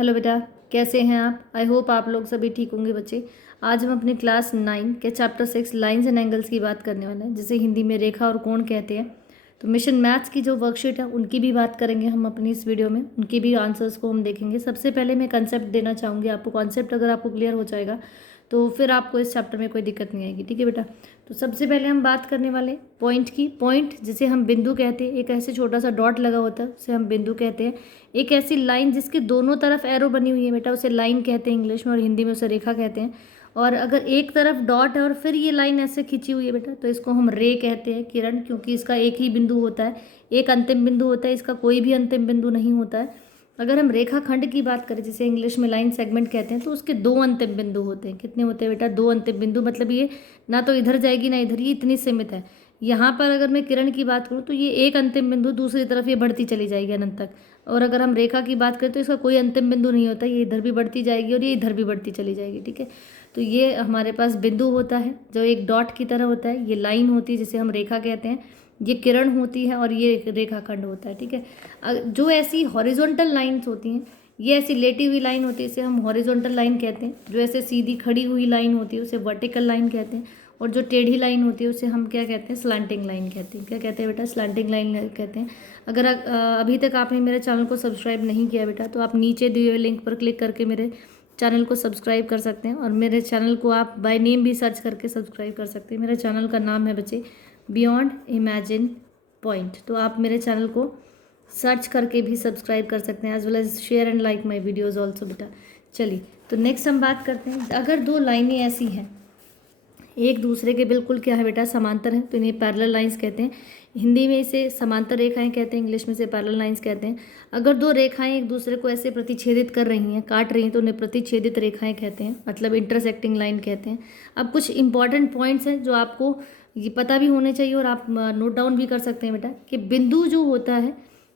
Hello बेटा, कैसे हैं आप? आई होप आप लोग सभी ठीक होंगे बच्चे। आज हम अपनी क्लास 9 के चैप्टर 6 लाइंस एंड एंगल्स की बात करने वाले हैं, जिसे हिंदी में रेखा और कोण कहते हैं। तो मिशन मैथ्स की जो वर्कशीट है उनकी भी बात करेंगे हम अपनी इस वीडियो में, उनकी भी आंसर्स को हम देखेंगे। सबसे पहले मैं कंसेप्ट देना चाहूँगी आपको। कॉन्सेप्ट अगर आपको क्लियर हो जाएगा तो फिर आपको इस चैप्टर में कोई दिक्कत नहीं आएगी। ठीक है बेटा, तो सबसे पहले हम बात करने वाले पॉइंट की। पॉइंट जिसे हम बिंदु कहते हैं, एक ऐसे छोटा सा डॉट लगा होता है उसे हम बिंदु कहते हैं। एक ऐसी लाइन जिसके दोनों तरफ एरो बनी हुई है बेटा, उसे लाइन कहते हैं इंग्लिश में, और हिंदी में उसे रेखा कहते हैं। और अगर एक तरफ डॉट है और फिर ये लाइन ऐसे खिंची हुई है बेटा, तो इसको हम रे कहते हैं, किरण, क्योंकि इसका एक ही बिंदु होता है, एक अंतिम बिंदु होता है, इसका कोई भी अंतिम बिंदु नहीं होता है। अगर हम रेखाखंड की बात करें, जिसे इंग्लिश में लाइन सेगमेंट कहते हैं, तो उसके दो अंतिम बिंदु होते हैं। कितने होते हैं बेटा? दो अंतिम बिंदु। मतलब ये ना तो इधर जाएगी ना इधर, ये इतनी सीमित है। यहाँ पर अगर मैं किरण की बात करूँ तो ये एक अंतिम बिंदु, दूसरी तरफ ये बढ़ती चली जाएगी अनंत तक। और अगर हम रेखा की बात करें तो इसका कोई अंतिम बिंदु नहीं होता, ये इधर भी बढ़ती जाएगी और ये इधर भी बढ़ती चली जाएगी। ठीक है, तो ये हमारे पास बिंदु होता है जो एक डॉट की तरह होता है। ये लाइन होती है जिसे हम रेखा कहते हैं, ये किरण होती है, और ये रेखाखंड होता है। ठीक है, जो ऐसी हॉरिजॉन्टल लाइंस होती हैं, ये ऐसी लेटी हुई लाइन होती है, इसे हम हॉरिजॉन्टल लाइन कहते हैं। जो ऐसे सीधी खड़ी हुई लाइन होती है उसे वर्टिकल लाइन कहते हैं। और जो टेढ़ी लाइन होती है उसे हम क्या कहते हैं? स्लैंटिंग लाइन कहते हैं। क्या कहते हैं बेटा? स्लैंटिंग लाइन कहते हैं। अगर अभी तक आपने मेरे चैनल को सब्सक्राइब नहीं किया बेटा, तो आप नीचे दिए हुए लिंक पर क्लिक करके मेरे चैनल को सब्सक्राइब कर सकते हैं। और मेरे चैनल को आप बाय नेम भी सर्च करके सब्सक्राइब कर सकते हैं। मेरे चैनल का नाम है बच्चे बियॉन्ड इमेजिन पॉइंट। तो आप मेरे चैनल को सर्च करके भी सब्सक्राइब कर सकते हैं, as well as share and like my videos also बेटा। चलिए, तो नेक्स्ट हम बात करते हैं। अगर दो लाइनें ऐसी हैं, एक दूसरे के बिल्कुल क्या है बेटा? समांतर हैं, तो इन्हें पैरेलल लाइंस कहते हैं। हिंदी में इसे समांतर रेखाएं कहते हैं, इंग्लिश में इसे पैरेलल लाइंस कहते हैं। अगर दो रेखाएं एक दूसरे को ऐसे प्रतिच्छेदित कर रही हैं, काट रही हैं, तो उन्हें प्रतिच्छेदित रेखाएं कहते हैं, मतलब इंटरसेक्टिंग लाइन कहते हैं। अब कुछ इंपॉर्टेंट पॉइंट्स हैं जो आपको ये पता भी होने चाहिए और आप नोट डाउन भी कर सकते हैं बेटा, कि बिंदु जो होता है,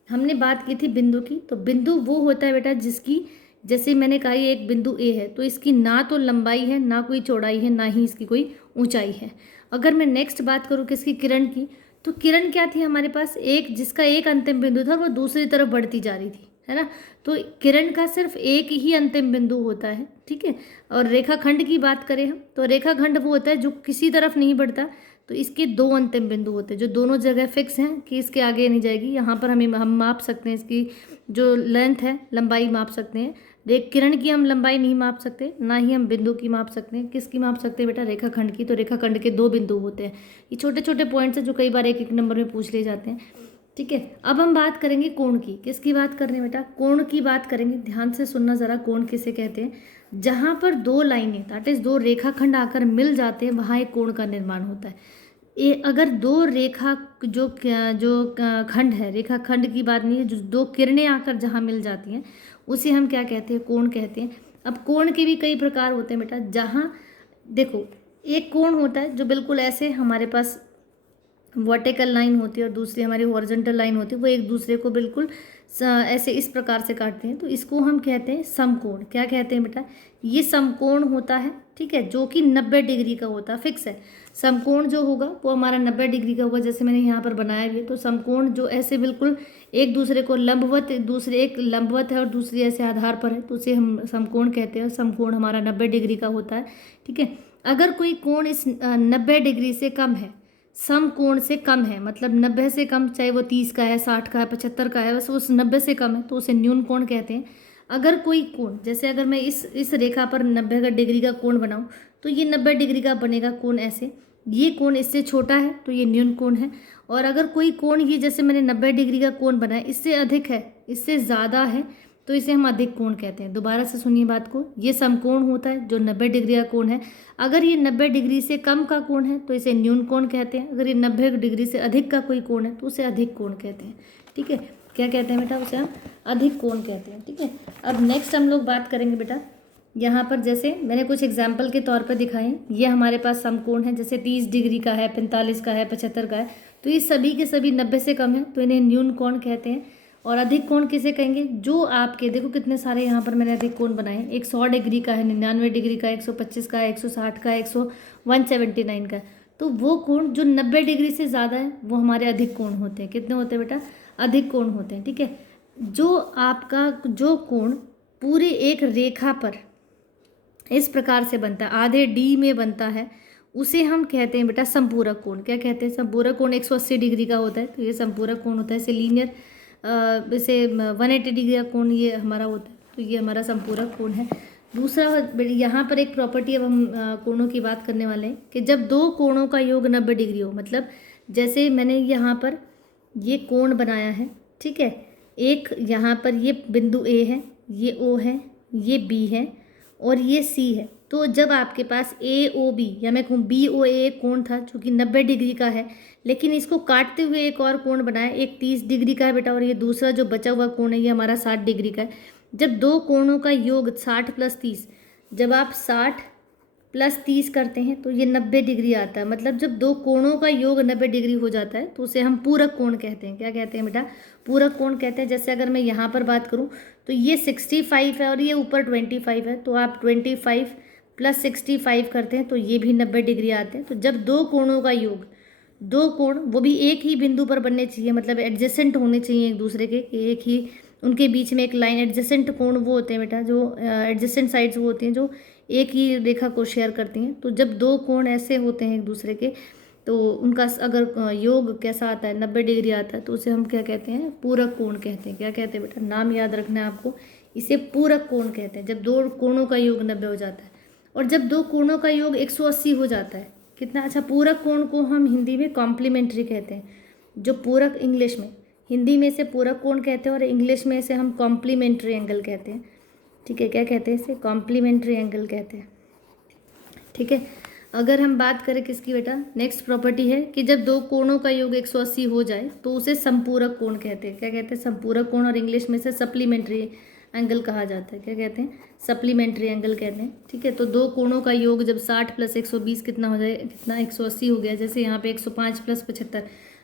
हमने बात की थी बिंदु की, तो बिंदु वो होता है बेटा जिसकी, जैसे मैंने कहा ये एक बिंदु ए है, तो इसकी ना तो लंबाई है, ना कोई चौड़ाई है, ना ही इसकी कोई ऊंचाई है। अगर मैं नेक्स्ट बात करूँ किसकी? किरण की, तो किरण क्या थी हमारे पास? एक जिसका एक अंतिम बिंदु था, वो दूसरी तरफ बढ़ती जा रही थी, है ना। तो किरण का सिर्फ एक ही अंतिम बिंदु होता है। ठीक है, और रेखाखंड की बात करें हम, तो रेखाखंड वो होता है जो किसी तरफ नहीं बढ़ता, तो इसके दो अंतिम बिंदु होते हैं जो दोनों जगह फिक्स हैं कि इसके आगे नहीं जाएगी। यहाँ पर हम माप सकते हैं इसकी जो लेंथ है, लंबाई माप सकते हैं। किरण की हम लंबाई नहीं माप सकते, ना ही हम बिंदु की माप सकते हैं। किसकी माप सकते हैं बेटा? रेखाखंड की। तो रेखाखंड के दो बिंदु होते हैं। ये छोटे छोटे पॉइंट्स हैं जो कई बार एक एक नंबर में पूछ लिए जाते हैं। ठीक है, अब हम बात करेंगे कोण की। किसकी बात करनी है बेटा? कोण की बात करेंगे। ध्यान से सुनना ज़रा, कोण किसे कहते हैं? जहाँ पर दो लाइनें, दैट इज दो रेखाखंड आकर मिल जाते हैं, वहाँ एक कोण का निर्माण होता है। अगर दो रेखा जो खंड है, रेखाखंड की बात नहीं है, जो दो किरणें आकर जहाँ मिल जाती हैं उसे हम क्या कहते हैं? कोण कहते हैं। अब कोण के भी कई प्रकार होते हैं बेटा। जहाँ देखो, एक कोण होता है जो बिल्कुल ऐसे हमारे पास वर्टिकल लाइन होती है और दूसरी हमारी हॉरिजॉन्टल लाइन होती है, वो एक दूसरे को बिल्कुल ऐसे इस प्रकार से काटते हैं, तो इसको हम कहते हैं समकोण। क्या कहते हैं बेटा? ये समकोण होता है। ठीक है, जो कि 90 डिग्री का होता है, फिक्स है। समकोण जो होगा वो हमारा 90 डिग्री का होगा, जैसे मैंने यहाँ पर बनाया भी है। तो समकोण जो ऐसे बिल्कुल एक दूसरे को लंबवत, दूसरे एक लंबवत है और दूसरी ऐसे आधार पर है, तो उसे हम समकोण कहते हैं। समकोण हमारा 90 डिग्री का होता है। ठीक है, अगर कोई कोण इस 90 डिग्री से कम है, समकोण से कम है, मतलब 90 से कम, चाहे वो 30 का है, 60 का है, 75 का है, बस उस 90 से कम है, तो उसे न्यून कोण कहते हैं। अगर कोई कोण, जैसे अगर मैं इस रेखा पर 90 डिग्री का कोण बनाऊं, तो ये 90 डिग्री का बनेगा कोण ऐसे। ये कोण इससे छोटा है तो ये न्यून कोण है। और अगर कोई कोण, ये जैसे मैंने 90 डिग्री का कोण बनाया, इससे अधिक है, इससे ज़्यादा है, तो इसे हम अधिक कोण कहते हैं। दोबारा से सुनिए बात को, ये समकोण होता है जो 90 डिग्री का कोण है। अगर ये 90 डिग्री से कम का कोण है तो इसे न्यून कोण कहते हैं। अगर ये 90 डिग्री से अधिक का कोई कोण है तो उसे अधिक कोण कहते हैं। ठीक है, क्या कहते हैं बेटा? उसे हम अधिक कोण कहते हैं। ठीक है, अब नेक्स्ट हम लोग बात करेंगे बेटा, यहाँ पर जैसे मैंने कुछ एग्जाम्पल के तौर पर दिखाए, ये हमारे पास समकोण है, जैसे 30 डिग्री का है, 45 का है, 75 का है, तो ये सभी के सभी 90 से कम है, तो इन्हें न्यून कोण कहते हैं। और अधिक कोण किसे कहेंगे? जो आपके देखो कितने सारे यहाँ पर मैंने अधिक कोण बनाए, एक 100 डिग्री का है, 99 डिग्री का, 125 का है, 160 का है, 179 का है, तो वो कोण जो 90 डिग्री से ज़्यादा है वो हमारे अधिक कोण होते हैं। कितने होते हैं बेटा? अधिक कोण होते हैं। ठीक है, जो आपका जो कोण पूरे एक रेखा पर इस प्रकार से बनता है, आधे डी में बनता है, उसे हम कहते हैं बेटा संपूरक कोण। क्या कहते हैं? संपूरक कोण 180 डिग्री का होता है, तो ये संपूरक कोण होता है। इसे लीनियर इसे 180 डिग्री का कोण ये हमारा होता है, तो ये हमारा संपूरक कोण है। दूसरा यहाँ पर एक प्रॉपर्टी, अब हम कोणों की बात करने वाले हैं कि जब दो कोणों का योग 90 डिग्री हो, मतलब जैसे मैंने यहाँ पर ये कोण बनाया है, ठीक है, एक यहाँ पर ये बिंदु ए है, ये ओ है, ये बी है और ये सी है। तो जब आपके पास ए ओ बी या मैं कहूँ बी ओ ए कोण था जो कि 90 डिग्री का है, लेकिन इसको काटते हुए एक और कोण बनाया, एक 30 डिग्री का है बेटा, और ये दूसरा जो बचा हुआ कोण है ये हमारा 60 डिग्री का है। जब दो कोणों का योग 60 + 30, जब आप 60 + 30 करते हैं तो ये 90 डिग्री आता है। मतलब जब दो कोणों का योग 90 डिग्री हो जाता है तो उसे हम पूरक कोण कहते हैं। क्या कहते हैं बेटा? पूरक कोण कहते हैं। जैसे अगर मैं यहाँ पर बात करूँ तो ये 65 है और ये ऊपर 25 है, तो आप 25 + 65 करते हैं तो ये भी 90 डिग्री आते हैं। तो जब दो कोणों का योग, दो कोण वो भी एक ही बिंदु पर बनने चाहिए, मतलब एडजेसेंट होने चाहिए एक दूसरे के, एक ही उनके बीच में एक लाइन, एडजेसेंट कोण वो होते हैं बेटा, जो एडजेसेंट साइड्स वो होती हैं जो एक ही रेखा को शेयर करती हैं। तो जब दो कोण ऐसे होते हैं एक दूसरे के, तो उनका अगर योग कैसा आता है, 90 डिग्री आता है, तो उसे हम क्या कहते हैं? पूरक कोण कहते हैं। क्या कहते हैं बेटा? नाम याद रखना है आपको, इसे पूरक कोण कहते हैं। जब दो कोणों का योग 90 हो जाता है और जब दो कोणों का योग 180 हो जाता है, कितना अच्छा। पूरक कोण को हम हिंदी में कॉम्प्लीमेंट्री कहते हैं। जो पूरक, इंग्लिश में, हिंदी में इसे पूरक कोण कहते हैं और इंग्लिश में इसे हम कॉम्प्लीमेंट्री एंगल कहते हैं। ठीक है, क्या कहते हैं इसे? कॉम्प्लीमेंट्री एंगल कहते हैं। ठीक है, अगर हम बात करें किसकी बेटा, नेक्स्ट प्रॉपर्टी है कि जब दो कोणों का योग 180 हो जाए तो उसे संपूरक कोण कहते हैं। क्या कहते हैं? संपूरक कोण, और इंग्लिश में से सप्लीमेंट्री एंगल कहा जाता है। क्या कहते हैं? सप्लीमेंट्री एंगल कहते हैं। ठीक है, तो दो कोणों का योग जब 60 + 120 कितना हो जाए, कितना 180 हो गया। जैसे यहाँ पे 105 + 75,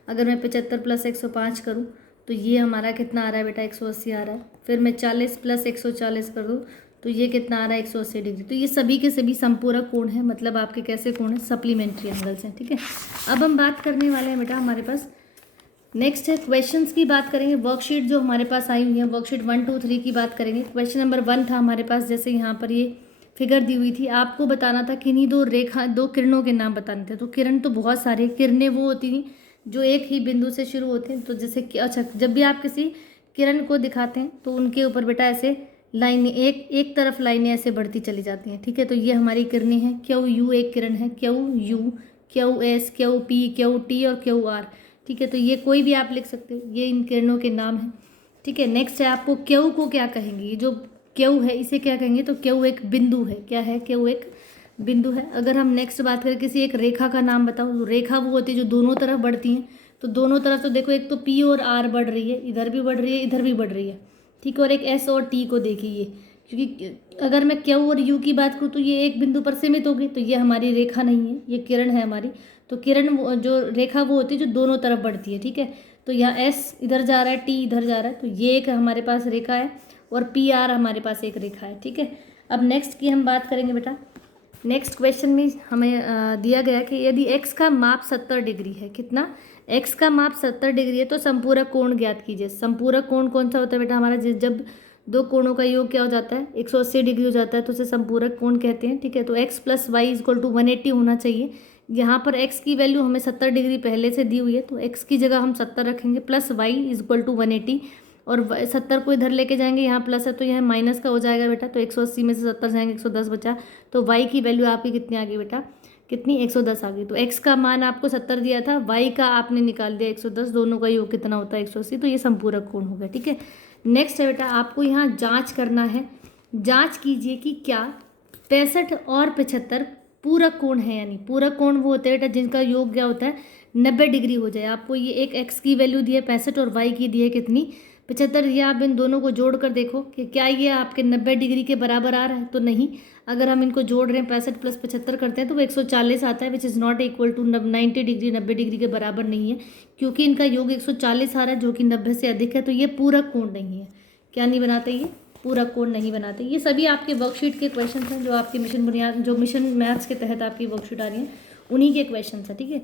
अगर मैं 75 + 105 करूँ तो ये हमारा कितना आ रहा है बेटा? 180 आ रहा है। फिर मैं 40 + 140 कर दूँ तो ये कितना आ रहा है? 180 डिग्री। तो ये सभी के सभी संपूरक कोण है, मतलब आपके कैसे कोण है? सप्लीमेंट्री एंगल्स हैं। ठीक है, अब हम बात करने वाले हैं बेटा, हमारे पास नेक्स्ट है क्वेश्चंस की बात करेंगे। वर्कशीट जो हमारे पास आई हुई है, वर्कशीट 1, 2, 3 की बात करेंगे। क्वेश्चन नंबर 1 था हमारे पास, जैसे यहाँ पर ये फिगर दी हुई थी, आपको बताना था किन्हीं दो किरणों के नाम बताने थे। तो किरण तो बहुत सारे, किरणें वो होती थी जो एक ही बिंदु से शुरू होते हैं। तो जैसे कि अच्छा, जब भी आप किसी किरण को दिखाते हैं तो उनके ऊपर बेटा ऐसे लाइनें, एक तरफ लाइनें ऐसे बढ़ती चली जाती हैं। ठीक है, तो ये हमारी किरणें हैं। क्यू यू एक किरण है, Q U, Q S, Q P, Q T और क्यू आर। ठीक है, तो ये कोई भी आप लिख सकते हो, ये इन किरणों के नाम हैं। ठीक है, नेक्स्ट है आपको क्यू को क्या कहेंगे। ये जो क्यू है इसे क्या कहेंगे? तो क्यू एक बिंदु है। क्या है? क्यू एक बिंदु है। अगर हम नेक्स्ट बात करें किसी एक रेखा का नाम बताओ, तो रेखा वो होती है जो दोनों तरफ बढ़ती हैं। तो दोनों तरफ तो देखो, एक तो पी और आर बढ़ रही है, इधर भी बढ़ रही है, इधर भी बढ़ रही है। ठीक है, और एक एस और टी को देखिए, क्योंकि अगर मैं क्यू और यू की बात करूँ तो ये एक बिंदु पर सीमित होगी, तो ये हमारी रेखा नहीं है, ये किरण है हमारी। तो किरण जो रेखा वो होती है जो दोनों तरफ बढ़ती है। ठीक है, तो यहाँ एस इधर जा रहा है, टी इधर जा रहा है, तो ये एक हमारे पास रेखा है और पी आर हमारे पास एक रेखा है। ठीक है, अब नेक्स्ट की हम बात करेंगे बेटा। नेक्स्ट क्वेश्चन में हमें दिया गया कि यदि x का माप 70 डिग्री है, कितना? x का माप 70 डिग्री है तो संपूरक कोण ज्ञात कीजिए। संपूरक कोण कौन सा होता है बेटा हमारा? जब दो कोणों का योग क्या हो जाता है? 180 डिग्री हो जाता है, तो उसे संपूरक कोण कहते हैं। ठीक है, तो x + y = 180 होना चाहिए। यहाँ पर x की वैल्यू हमें 70 डिग्री पहले से दी हुई है, तो x की जगह हम 70 रखेंगे, प्लस y = 180, और 70 को इधर लेके जाएंगे, यहाँ प्लस है तो यह माइनस का हो जाएगा बेटा। तो 180 में से 70 जाएंगे, 110 बचा। तो y की वैल्यू आपकी कितनी आ गई बेटा? कितनी? 110 आ गई। तो x का मान आपको 70 दिया था, y का आपने निकाल दिया 110, दोनों का योग कितना होता है? 180। तो ये संपूरक कोण हो गया। ठीक है, नेक्स्ट है बेटा, आपको यहाँ जाँच करना है। जाँच कीजिए कि क्या 65 और 75 पूरक कोण है, यानी पूरक कोण वो होते हैं बेटा जिनका योग क्या होता है? 90 डिग्री हो जाए। आपको ये एक x की वैल्यू दी है 65 और y की दी है कितनी? 75। ये आप इन दोनों को जोड़ कर देखो कि क्या ये आपके 90 डिग्री के बराबर आ रहा है, तो नहीं। अगर हम इनको जोड़ रहे हैं 65 + 75 करते हैं तो वो 140 आता है, which is not equal to 90 degree, 90 degree के बराबर नहीं है, क्योंकि इनका योग 140 आ रहा है जो कि 90 से अधिक है। तो ये पूरक कोण नहीं है। क्या नहीं बनाते? ये पूरक कोण नहीं बनाते। ये सभी आपके वर्कशीट के क्वेश्चन हैं जो आपके मिशन बुनियाद, जो मिशन मैथ्स के तहत आपकी वर्कशीट आ रही है, उन्हीं के क्वेश्चन है। ठीक है,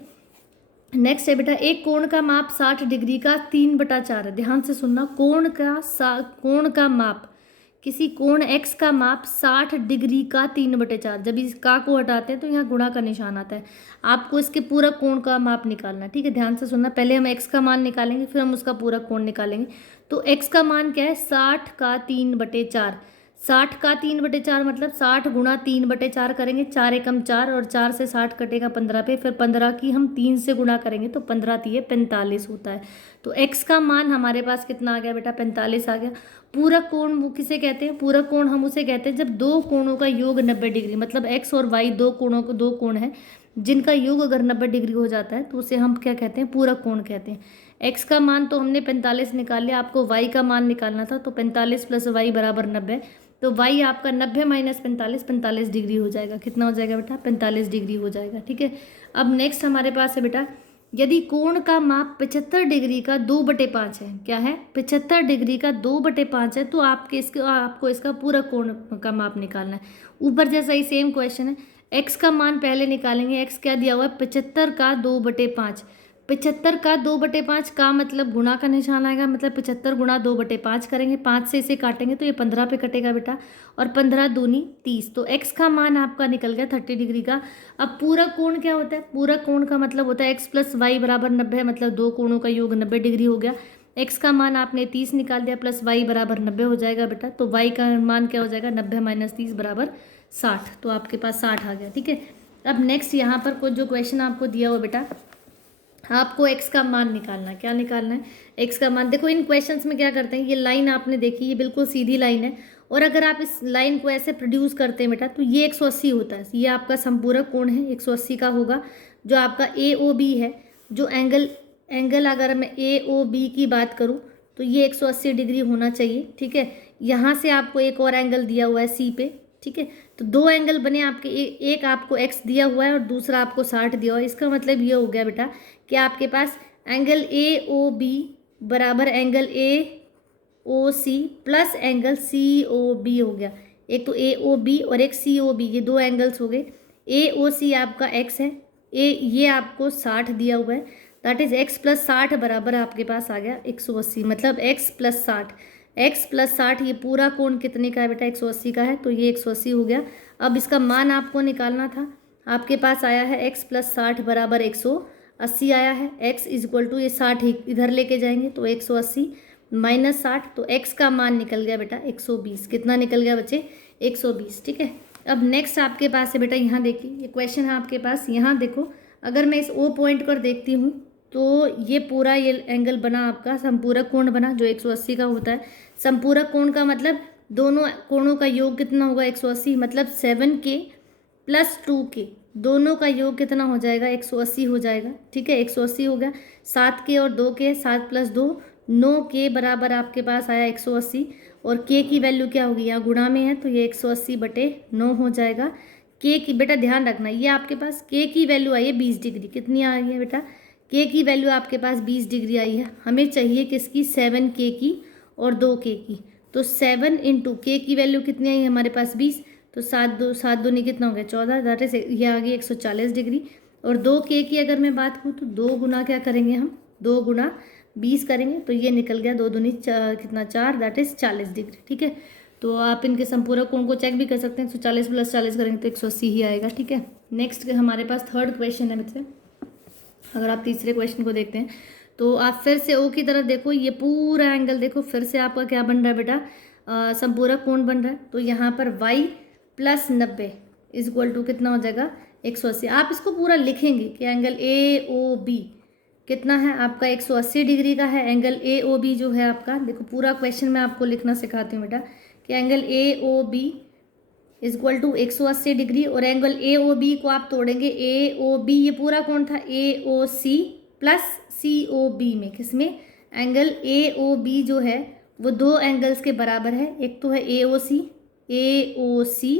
नेक्स्ट है बेटा, एक कोण का माप 60 डिग्री का 3/4 है। ध्यान से सुनना, कोण का माप किसी कोण x का माप 60 डिग्री का 3/4। जब इस का को हटाते हैं तो यहाँ गुणा का निशान आता है। आपको इसके पूरा कोण का माप निकालना है, ठीक है, ध्यान से सुनना। पहले हम x का मान निकालेंगे, फिर हम उसका पूरा कोण निकालेंगे। तो x का मान क्या है, 60 का 3/4। 60 का 3/4 मतलब 60 गुणा 3/4 करेंगे, 4 एकम 4 और 4 से 60 कटेगा 15 पे, फिर 15 की हम 3 से गुणा करेंगे तो 15 3 45 होता है। तो x का मान हमारे पास कितना आ गया बेटा, 45 आ गया। पूरा कोण वो किसे कहते हैं, पूरा कोण हम उसे कहते हैं जब दो कोणों का योग 90 डिग्री, मतलब x और y दो कोण है जिनका योग अगर 90 डिग्री हो जाता है तो उसे हम क्या कहते हैं, पूरा कोण कहते हैं। x का मान तो हमने 45 निकाल लिया, आपको y का मान निकालना था, तो 45 + y = 90। तो y आपका 90 - 45 45 डिग्री हो जाएगा। कितना हो जाएगा बेटा, 45 डिग्री हो जाएगा, ठीक है। अब नेक्स्ट हमारे पास है बेटा, यदि कोण का माप 75 डिग्री का 2/5 है, क्या है, 75 डिग्री का 2/5 है, तो आपको इसका पूरा कोण का माप निकालना है। ऊपर जैसा ही सेम क्वेश्चन है, x का मान पहले निकालेंगे। x क्या दिया हुआ है, 75 का 2/5। 75 का 2/5 का मतलब गुणा का निशान आएगा, मतलब 75 गुणा 2/5 करेंगे, 5 से इसे काटेंगे तो ये 15 पे कटेगा बेटा, और 15 दूनी 30। तो x का मान आपका निकल गया 30 डिग्री का। अब पूरा कोण क्या होता है, पूरा कोण का मतलब होता है x + y = 90, मतलब दो कोणों का योग 90 डिग्री हो गया। x का मान आपने 30 निकाल दिया, प्लस y = 90 हो जाएगा बेटा। तो y का मान क्या हो जाएगा, 90 - 30 = 60। तो आपके पास 60 आ गया, ठीक है। अब नेक्स्ट यहाँ पर कुछ जो क्वेश्चन आपको दिया हुआ बेटा, आपको x का मान निकालना है। क्या निकालना है, x का मान। देखो इन क्वेश्चंस में क्या करते हैं, ये लाइन आपने देखी, ये बिल्कुल सीधी लाइन है, और अगर आप इस लाइन को ऐसे प्रोड्यूस करते हैं बेटा तो ये 180 होता है। ये आपका संपूरक कोण है, 180 का होगा। जो आपका AOB है, जो एंगल अगर मैं AOB की बात करूँ तो ये 180 डिग्री होना चाहिए, ठीक है। यहाँ से आपको एक और एंगल दिया हुआ है C पे, ठीक है। तो दो एंगल बने आपके, एक आपको x दिया हुआ है और दूसरा आपको 60 दिया हुआ है। इसका मतलब ये हो गया बेटा कि आपके पास एंगल AOB बराबर angle AOC plus angle COB हो गया। एक तो AOB और एक COB, ये दो एंगल्स हो गए। AOC आपका x है, ये आपको 60 दिया हुआ है, दैट इज x + 60 बराबर आपके पास आ गया 180, मतलब x + 60। x + 60 ये पूरा कोण कितने का है बेटा, 180 का है, तो ये 180 हो गया। अब इसका मान आपको निकालना था, आपके पास आया है x + 60 बराबर 180 आया है। x = ये 60 इधर लेके जाएंगे तो 180 - 60, तो x का मान निकल गया बेटा 120। कितना निकल गया बच्चे, 120, ठीक है। अब नेक्स्ट आपके पास है बेटा, यहाँ देखिए ये क्वेश्चन है आपके पास, यहाँ देखो अगर मैं इस O पॉइंट पर देखती हूँ तो ये पूरा ये एंगल बना आपका संपूरक कोण बना जो 180 का होता है। संपूरक कोण का मतलब दोनों कोणों का योग कितना होगा, 180, मतलब 7K + 2K, दोनों का योग कितना हो जाएगा, 180 हो जाएगा, ठीक है। 180 हो गया, 7K और 2K, 7 + 2 9K बराबर आपके पास आया 180, और K की वैल्यू क्या होगी, यहाँ गुणा में है तो ये 180/9 हो जाएगा। K की बेटा ध्यान रखना, ये आपके पास K की वैल्यू आई है 20 डिग्री। कितनी आई है बेटा, K की वैल्यू आपके पास 20 डिग्री आई है। हमें चाहिए किसकी, 7K की और 2K की। तो 7 × K की वैल्यू कितनी आई है हमारे पास 20, तो 7 दूनी कितना हो गया 14, दैट इज ये आ गई 140 डिग्री। और 2K की अगर मैं बात करूँ तो 2 गुना क्या करेंगे हम, 2 गुना 20 करेंगे तो ये निकल गया 2 दूनी कितना 4, दैट इज 40 डिग्री, ठीक है। तो आप इनके संपूरक कोण को चेक भी कर सकते हैं। 140 + 40 करेंगे तो 180 ही आएगा, ठीक है। नेक्स्ट हमारे पास थर्ड क्वेश्चन है बच्चे, अगर आप तीसरे क्वेश्चन को देखते हैं तो आप फिर से O की तरफ देखो, ये पूरा एंगल देखो, फिर से आपका क्या बन रहा है बेटा, संपूरक कोण बन रहा है। तो यहाँ पर y + 90 = कितना हो जाएगा, 180। आप इसको पूरा लिखेंगे कि एंगल AOB कितना है आपका, 180 डिग्री का है। एंगल AOB जो है आपका, देखो पूरा क्वेश्चन मैं आपको लिखना सिखाती हूँ बेटा, कि एंगल AOB = 180 डिग्री, और एंगल AOB को आप तोड़ेंगे, AOB ये पूरा कोण था AOC + COB में, किसमें, एंगल AOB जो है वो दो एंगल्स के बराबर है। एक तो है AOC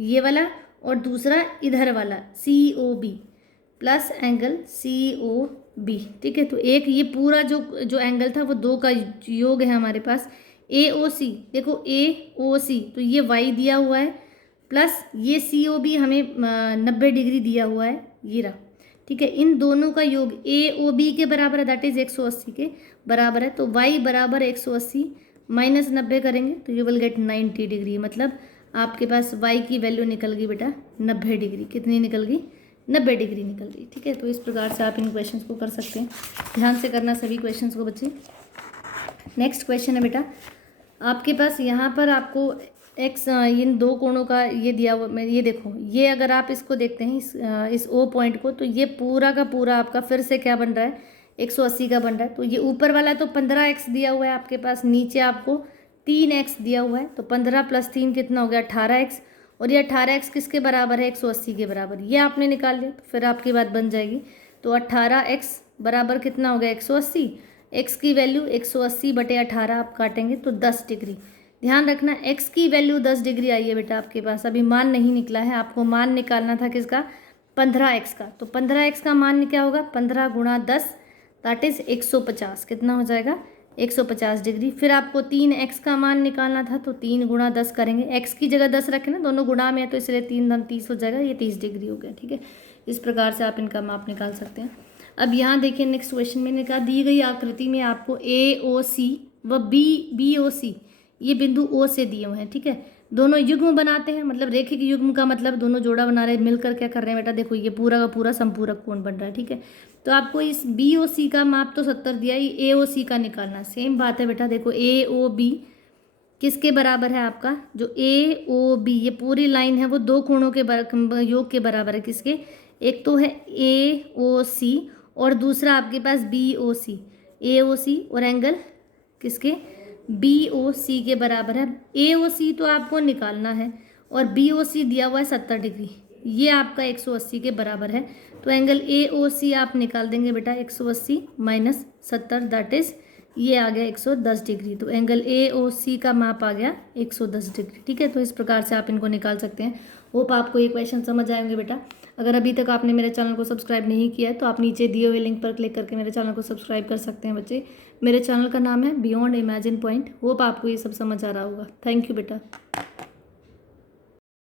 ये वाला, और दूसरा इधर वाला COB प्लस एंगल COB, ठीक है। तो एक ये पूरा जो एंगल था वो दो का योग है हमारे पास। AOC देखो, AOC तो ये y दिया हुआ है, प्लस ये COB हमें 90 डिग्री दिया हुआ है, ये रहा, ठीक है। इन दोनों का योग AOB के बराबर है, दैट इज 180 के बराबर है। तो y = 180 -90 करेंगे तो यू विल गेट 90 डिग्री, मतलब आपके पास y की वैल्यू निकल गई बेटा 90 डिग्री। कितनी निकल गई? 90 डिग्री निकल गई। ठीक है, तो इस प्रकार से आप इन क्वेश्चंस को कर सकते हैं। ध्यान से करना सभी क्वेश्चंस को बच्चे। नेक्स्ट क्वेश्चन है बेटा, आपके पास यहाँ पर आपको एक्स इन दो कोणों का ये दिया हुआ, मैं ये देखो, ये अगर आप इसको देखते हैं इस ओ पॉइंट को, तो ये पूरा का पूरा आपका फिर से क्या बन रहा है? 180 का बन रहा है। तो ये ऊपर वाला तो 15x दिया हुआ है आपके पास, नीचे आपको 3x दिया हुआ है। तो 15 + 3 कितना हो गया? 18x। और ये 18x किसके बराबर है? 180 के बराबर। ये आपने निकाल लिया तो फिर आपकी बात बन जाएगी। तो 18x बराबर कितना हो गया? 180। x की वैल्यू 180/18 आप काटेंगे तो 10 डिग्री। ध्यान रखना x की वैल्यू 10 डिग्री आई है बेटा आपके पास, अभी मान नहीं निकला है। आपको मान निकालना था किसका? 15x का। तो 15x का मान क्या होगा? 15 × 10 दैट इज़ 150। कितना हो जाएगा? 150 डिग्री। फिर आपको 3x का मान निकालना था, तो 3 × 10 करेंगे। x की जगह 10 रखें ना, दोनों गुणा में है तो इसलिए 3 × 30 हो जाएगा, ये 30 डिग्री हो गया। ठीक है, इस प्रकार से आप इनका माप निकाल सकते हैं। अब यहाँ देखिए नेक्स्ट क्वेश्चन में कहा दी गई आकृति में आपको AOC व BOC ये बिंदु O से दिए हुए हैं। ठीक है, दोनों युग्म बनाते हैं, मतलब रेखिक युग्म का मतलब दोनों जोड़ा बना रहे हैं, मिलकर क्या कर रहे हैं बेटा? देखो ये पूरा का पूरा संपूरक कोण बन रहा है। ठीक है, तो आपको इस BOC का माप तो 70 दिया, ये AOC का निकालना सेम बात है बेटा। देखो AOB किसके बराबर है आपका? जो AOB ये पूरी लाइन है वो दो कोणों के योग के बराबर है। किसके? एक तो है AOC और दूसरा आपके पास BOC। AOC और एंगल किसके? BOC के बराबर है। AOC तो आपको निकालना है और BOC दिया हुआ है 70 डिग्री, ये आपका 180 के बराबर है। तो एंगल AOC आप निकाल देंगे बेटा 180 - 70 दैट इज़ ये आ गया 110 डिग्री। तो एंगल AOC का माप आ गया 110 डिग्री। ठीक है, तो इस प्रकार से आप इनको निकाल सकते हैं। होप आपको ये क्वेश्चन समझ आएंगे बेटा। अगर अभी तक आपने मेरे चैनल को सब्सक्राइब नहीं किया है तो आप नीचे दिए हुए लिंक पर क्लिक करके मेरे चैनल को सब्सक्राइब कर सकते हैं बच्चे। मेरे चैनल का नाम है बियॉन्ड इमेजिन पॉइंट। होप आपको ये सब समझ आ रहा होगा। थैंक यू बेटा।